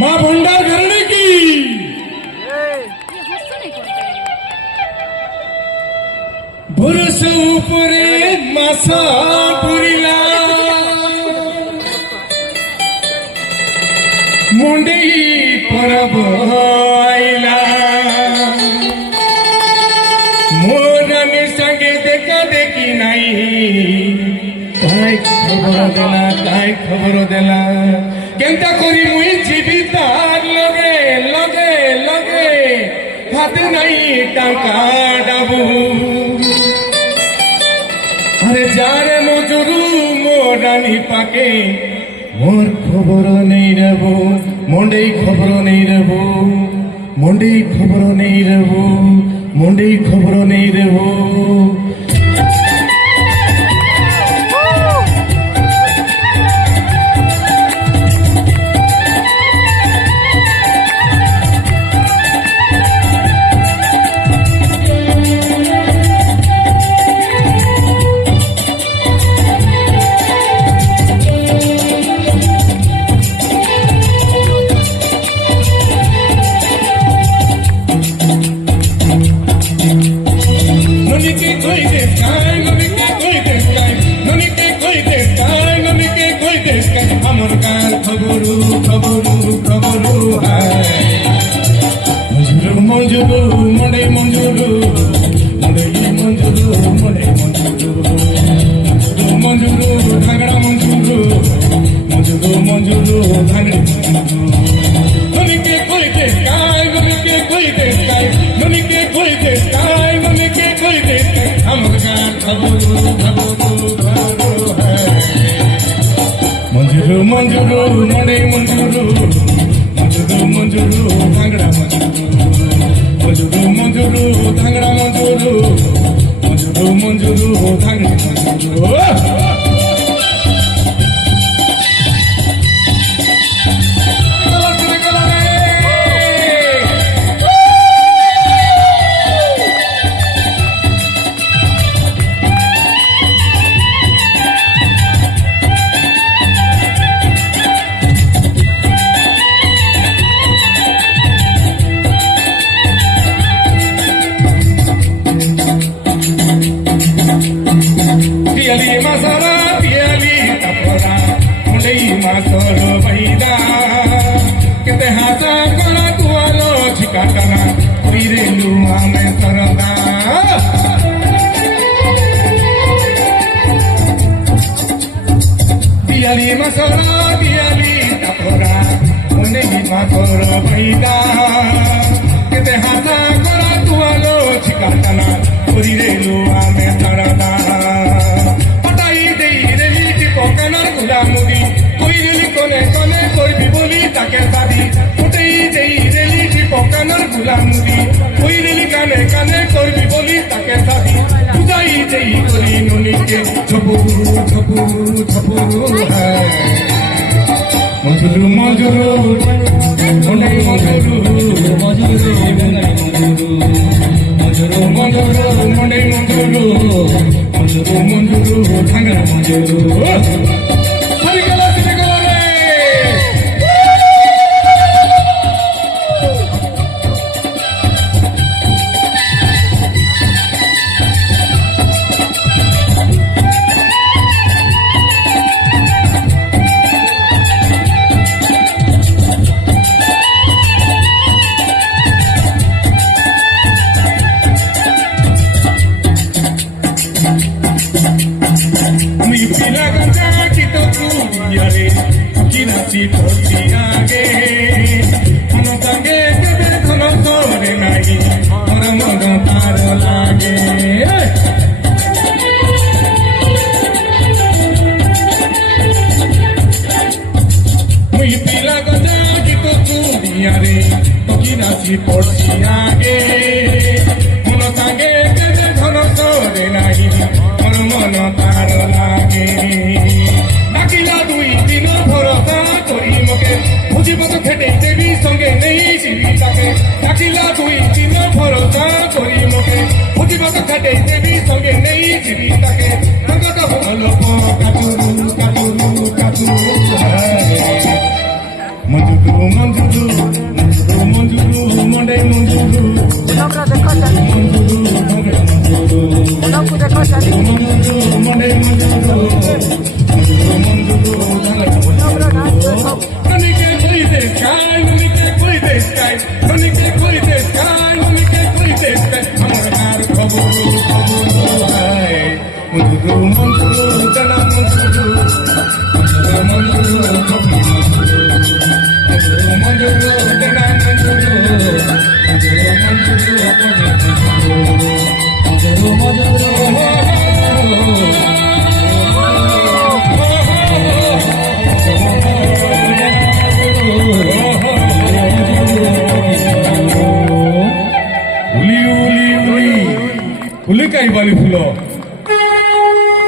মা ভণ্ডার ঘরণী কি বরস উপরে মাসা পুরিলা মুন্ডেই পরব আইলা মোরানি সঙ্গে দেখা দেখি নাই কাই খবর দেলা কেনটা করি মুই জীবি তার লগে লগে লগে হাতে নাই টাকা ডাবু আরে যারে মজুরু মোরানি পাকে মোর খবর নেই রব মন্ডেই খবর নেই রব মন্ডেই খবর নেই রব মন্ডেই খবর নেই রব আমার গান খবরু খবরু খবরু মঞ্জুরু মঞ্জুরু মনে মঞ্জুরু মনে মঞ্জুরু মনে মঞ্জুরু মঞ্জুরু ধাগড়া মঞ্জুরু মঞ্জুরু মঞ্জুরু ধাগড়া ননিকে কইতে কাই ননিকে কইতে কাই ননিকে কইতে কাই ননিকে কইতে আমার গান খবরু খবরু খবরু মঞ্জুরু মঞ্জুরু মনে মঞ্জুরু মঞ্জুরু মঞ্জুরু ধাগড়া মঞ্জুরু মঞ্জুরু মঞ্জুরু ধাগড়া মঞ্জুরু মঞ্জুরু মঞ্জুরু ধাগড়া মঞ্জুরু piali masara piali tapora mundei masoro baida kete hasa kola tualo chikatana koirelu ame sarada piali masara piali tapora mundei masoro baida kete hasa kola tualo chikatana koirelu ame sarada মুদি কইরেলি কোনে কোনে কইবি বলি তাকে দাবি উঠেই দেই রেলি পকানোর গুলাম মুদি কইরেলি কানে কানে কইবি বলি তাকে দাবি বুঝাই দেই করি ননিকে ছপুরু ছপুরু ছপুরু মজুরু মজুরু মনে মজুরু মজুরু মজুরু মজুরু মনে মজুরু মজুরু মজুরু ধাগড়া মজুরু নাচি করছি আগে কোন সঙ্গে দেবের কোন করে নাই আমার মন তার লাগে মুই পিলা গজা গীত দুনিয়ারে কি নাচি করছি আগে কোন সঙ্গে দেবের কোন করে নাই আমার মন তার লাগে ডাকিলা দুই দিন ভরসা করি মোকে বুঝিবত খেটে দেবী সঙ্গে নেই জীবিতাকে ডাকিলা দুই দিন ভরসা করি মোকে বুঝিবত খেটে দেবী সঙ্গে নেই জীবিতাকে রঙটা ভালো কাটুরু কাটুরু কাটুরু মঞ্জুরু মঞ্জুরু মঞ্জুরু মন্ডে মঞ্জুরু পুনমরা দেখো জানি মঞ্জুরু মন্ডে মঞ্জুরু পুনমକୁ দেখো জানি মঞ্জুরু মন্ডে মঞ্জুরু মঞ্জুরু পুনমরা নাচ সব Monike koi the sky, monike koi the sky, monike koi the sky, monike koi the sky. Amar har khobor hai, mujuru mujuru jana mujuru, mujuru mujuru jana mujuru, Uli kai bali fulo.